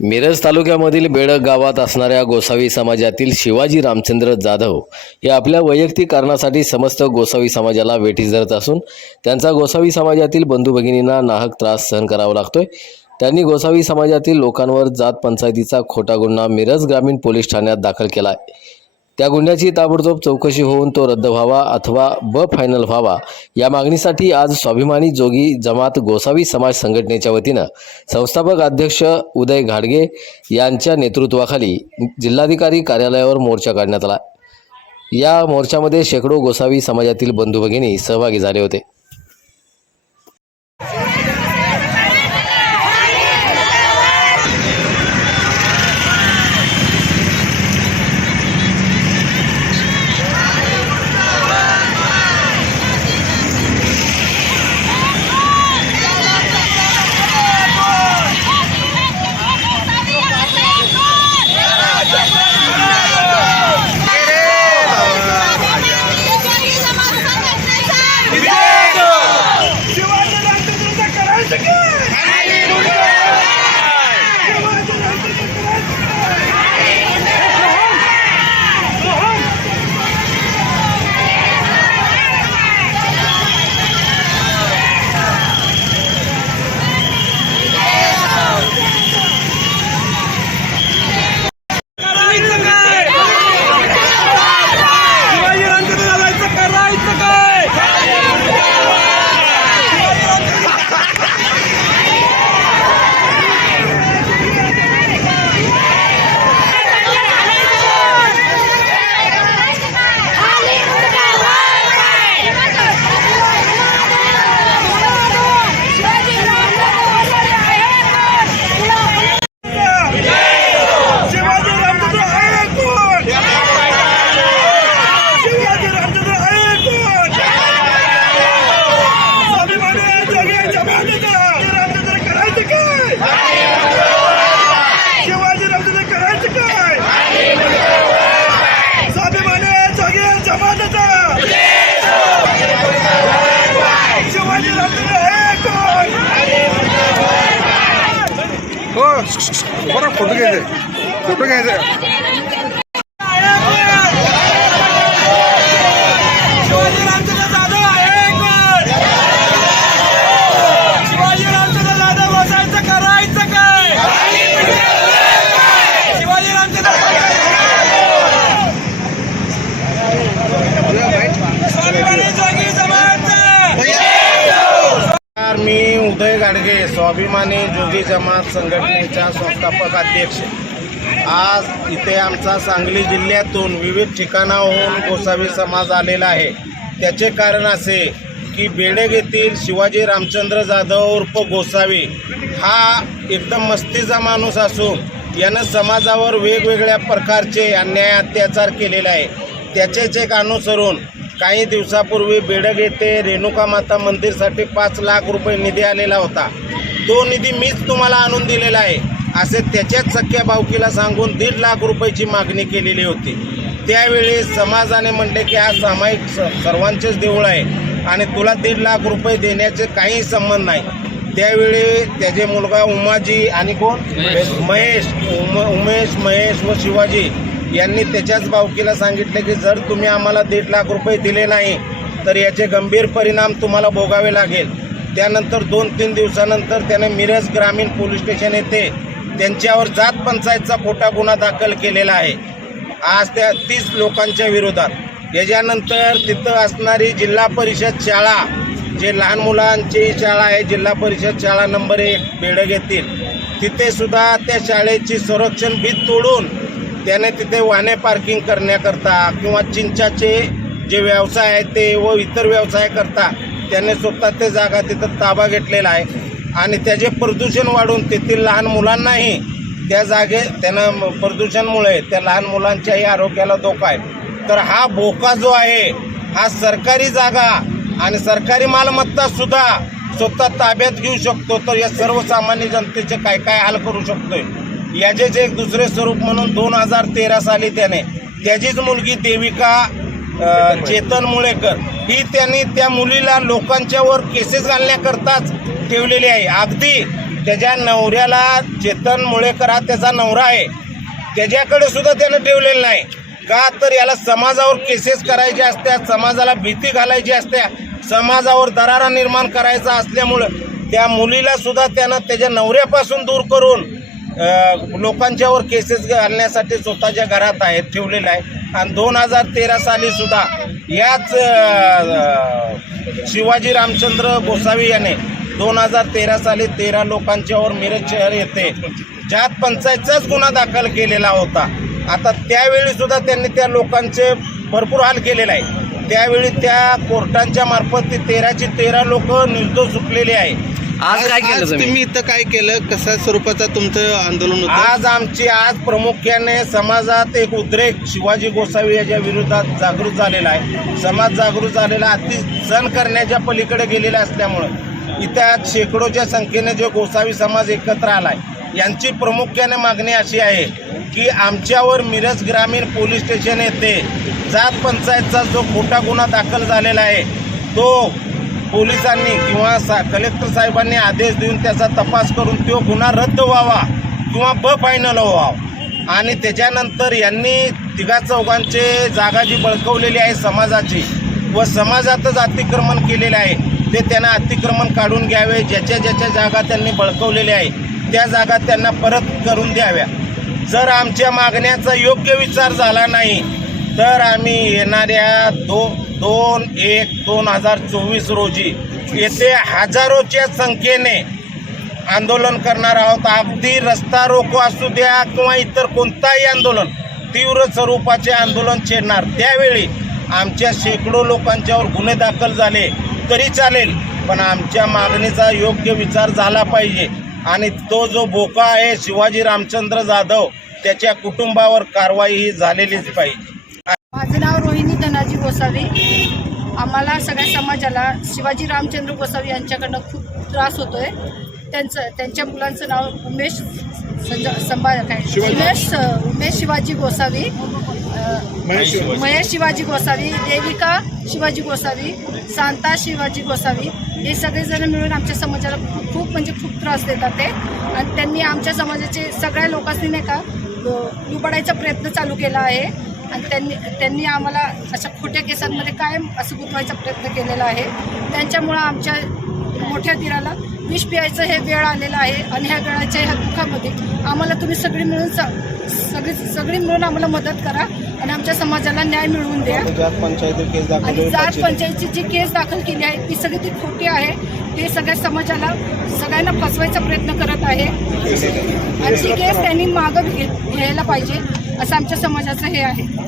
मिरज तालुक्यामधील बेडक गावात असणाऱ्या गोसावी समाजातील शिवाजी रामचंद्र जाधव हे आपल्या वैयक्तिक कारणासाठी समस्त गोसावी समाजाला वेठीस धरत असून त्यांचा गोसावी समाजातील बंधू भगिनींना नाहक त्रास सहन करावा लागतोय. त्यांनी गोसावी समाजातील लोकांवर जात पंचायतीचा खोटा गुन्हा मिरज ग्रामीण पोलीस ठाण्यात दाखल केला आहे त्या गुन्ह्याची ताबडतोब चौकशी होऊन तो रद्द व्हावा अथवा ब फायनल व्हावा या मागणीसाठी आज स्वाभिमानी जोगी जमात गोसावी समाज संघटनेच्या वतीनं संस्थापक अध्यक्ष उदय घाडगे यांच्या नेतृत्वाखाली जिल्हाधिकारी कार्यालयावर मोर्चा काढण्यात आला. या मोर्चामध्ये शेकडो गोसावी समाजातील बंधू भगिनी सहभागी झाले होते. जमायचं नमस्कार मी उदय गाडगे स्वाभिमानी जोगी जमात संघटनेचा संस्थापक अध्यक्ष. आज इथे आमचा सांगली जिल्ह्यातून विविध ठिकाणाहून गोसावी समाज आलेला आहे. त्याचे कारण असे की बेडग येथील शिवाजी रामचंद्र जाधव उर्फ गोसावी हा एकदम मस्तीचा माणूस असून यानं समाजावर वेगवेगळ्या प्रकारचे अन्याय अत्याचार केलेले आहे. त्याचेच एक अनुसरून काही दिवसापूर्वी बेडग येथे रेणुका माता मंदिरसाठी पाच लाख रुपये निधी आलेला होता. तो निधी मीच तुम्हाला आणून दिलेला आहे. असे त्याच्याच सख्या भावकीला सांगून दीड लाख रुपयाची मागणी केलेली होती. त्यावेळी समाजाने म्हटले की हा सामायिक स- सर्वांचेच देऊळ आहे आणि तुला दीड लाख रुपये देण्याचे काही संबंध नाही. त्यावेळी त्याचे मुलगा उमाजी आणि कोण? महेश. उम उमेश महेश व शिवाजी यांनी त्याच्याच भावकीला सांगितले की जर तुम्ही आम्हाला दीड लाख रुपये दिले नाही तर याचे गंभीर परिणाम तुम्हाला भोगावे लागेल. त्यानंतर दोन तीन दिवसानंतर त्याने मिरज ग्रामीण पोलीस स्टेशन येथे त्यांच्यावर जात पंचायतचा खोटा गुन्हा दाखल केलेला आहे. आज त्या तीस लोकांच्या विरोधात. याच्यानंतर तिथं असणारी जिल्हा परिषद शाळा जे लहान मुलांची शाळा आहे जिल्हा परिषद शाळा नंबर एक बेडग येथील. तिथे सुद्धा त्या शाळेची संरक्षण भीत तोडून त्याने तिथे वाहने पार्किंग करण्याकरता किंवा चिंचाचे जे व्यवसाय आहेत ते व इतर व्यवसाय करता त्याने स्वतः ते जागा तिथं ताबा घेतलेला आहे. आणि त्याचे प्रदूषण वाढून तेथील लहान मुलांनाही त्या जागे त्यानं प्रदूषणमुळे त्या लहान मुलांच्याही आरोग्याला धोका आहे. तर हा भोका जो आहे हा सरकारी जागा आणि सरकारी मालमत्ता सुद्धा स्वतः ताब्यात घेऊ शकतो. तर या सर्वसामान्य जनतेचे काय काय हाल करू शकतोय? जे एक दुसरे स्वरूप म्हणून दोन हजार तेरा साली त्याने त्याचीच मुलगी देविका चेतन मुळेकर ही त्यांनी त्या मुलीला लोकांच्यावर केसेस घालण्याकरताच ठेवलेली आहे. अगदी त्याच्या नवऱ्याला चेतन मुळेकर हा त्याचा नवरा आहे. त्याच्याकडे सुद्धा त्यानं ठेवलेलं नाही. का तर याला समाजावर केसेस करायच्या असत्या समाजाला भीती घालायची असत्या समाजावर दरारा निर्माण करायचा असल्यामुळं त्या मुलीला सुद्धा त्यानं त्याच्या नवऱ्यापासून दूर करून लोकांच्यावर केसेस घालण्यासाठी स्वतःच्या घरात आहेत ठेवलेलं आहे आणि दोन हजार तेरा साली सुद्धा याच शिवाजी रामचंद्र गोसावी याने दोन हजार तेरा साली तेरा लोकांच्यावर मिरज शहर येथे जात पंचायतचाच गुन्हा दाखल केलेला होता. आता त्यावेळी सुद्धा त्यांनी त्या लोकांचे भरपूर हाल केलेला आहे त्यावेळी त्या कोर्टांच्या मार्फत ती तेराची तेरा लोक निर्दोष सुटलेली आहे. आज काय केलं आज तुम्ही? तुम्ही इथं काय केलं? कशा स्वरूपाचं तुमचं आंदोलन होतं? आज आमची आज प्रामुख्याने समाजात एक उद्रेक शिवाजी गोसावी याच्या विरोधात जागृत झालेला आहे. समाज जागृत झालेला अति सण करण्याच्या पलीकडे गेलेला असल्यामुळं इथे आज शेकडोच्या संख्येने जो गोसावी समाज एकत्र आलाय यांची प्रामुख्याने मागणी अशी आहे की आमच्यावर मिरज ग्रामीण पोलीस स्टेशन येथे जात पंचायतचा जो खोटा गुन्हा दाखल झालेला आहे तो पोलिसांनी किंवा सा कलेक्टर साहेबांनी आदेश देऊन त्याचा तपास करून तो गुन्हा रद्द व्हावा किंवा ब फायनल व्हावा. आणि त्याच्यानंतर यांनी तिघा चौघांचे जागा जी बळकवलेली आहे समाजाची व समाजातच अतिक्रमण केलेले आहे ते त्यांना अतिक्रमण काढून घ्यावे ज्याच्या ज्याच्या जागा त्यांनी बळकवलेल्या आहे त्या जागा त्यांना परत करून द्याव्या. जर आमच्या मागण्याचा योग्य विचार झाला नाही तर आम्ही येणाऱ्या दो दोन एक दोन हजार चोवीस रोजी येथे हजारोच्या संख्येने आंदोलन करणार आहोत. अगदी रस्ता रोको असू द्या किंवा इतर कोणताही आंदोलन तीव्र स्वरूपाचे आंदोलन छेडणार. त्यावेळी आमच्या शेकडो लोकांच्यावर गुन्हे दाखल झाले तरी चालेल पण आमच्या मागणीचा योग्य विचार झाला पाहिजे. आणि तो जो बोका आहे शिवाजी रामचंद्र जाधव त्याच्या कुटुंबावर कारवाई ही झालेलीच पाहिजे. माझं नाव रोहिणी धनाजी गोसावी. आम्हाला सगळ्या समाजाला शिवाजी रामचंद्र गोसावी यांच्याकडनं खूप त्रास होतोय. त्यांचं त्यांच्या मुलांचं नाव उमेश संज संभा काय? उमेश उमेश शिवाजी गोसावी. अं, महेश शिवाजी. गोसावी देविका शिवाजी गोसावी शांता शिवाजी गोसावी हे सगळेजण मिळून आमच्या समाजाला खूप खूप म्हणजे खूप त्रास देतात ते. आणि त्यांनी आमच्या समाजाचे सगळ्या लोकांनी नाही का अं, लुबाडायचा प्रयत्न चालू केला आहे. आणि त्यांनी त्यांनी आम्हाला अशा खोट्या केसांमध्ये कायम असं गुंतवायचा प्रयत्न केलेला आहे. त्यांच्यामुळं आमच्या मोठ्या दिराला विष पियायचं हे वेळ आलेलं आहे आणि ह्या वेळाच्या ह्या दुःखामध्ये आम्हाला तुम्ही सगळी मिळून स- सगळी सगळी मिळून आम्हाला मदत करा आणि आमच्या समाजाला न्याय मिळवून द्या. आणि जात. पंचायतची जी केस दाखल केली आहे ती सगळी ती खोटी आहे. ते सगळ्या समाजाला सगळ्यांना फसवायचा प्रयत्न करत आहे. आणि ती केस त्यांनी मागं घे- घ्यायला पाहिजे असं आमच्या समाजाचं हे आहे.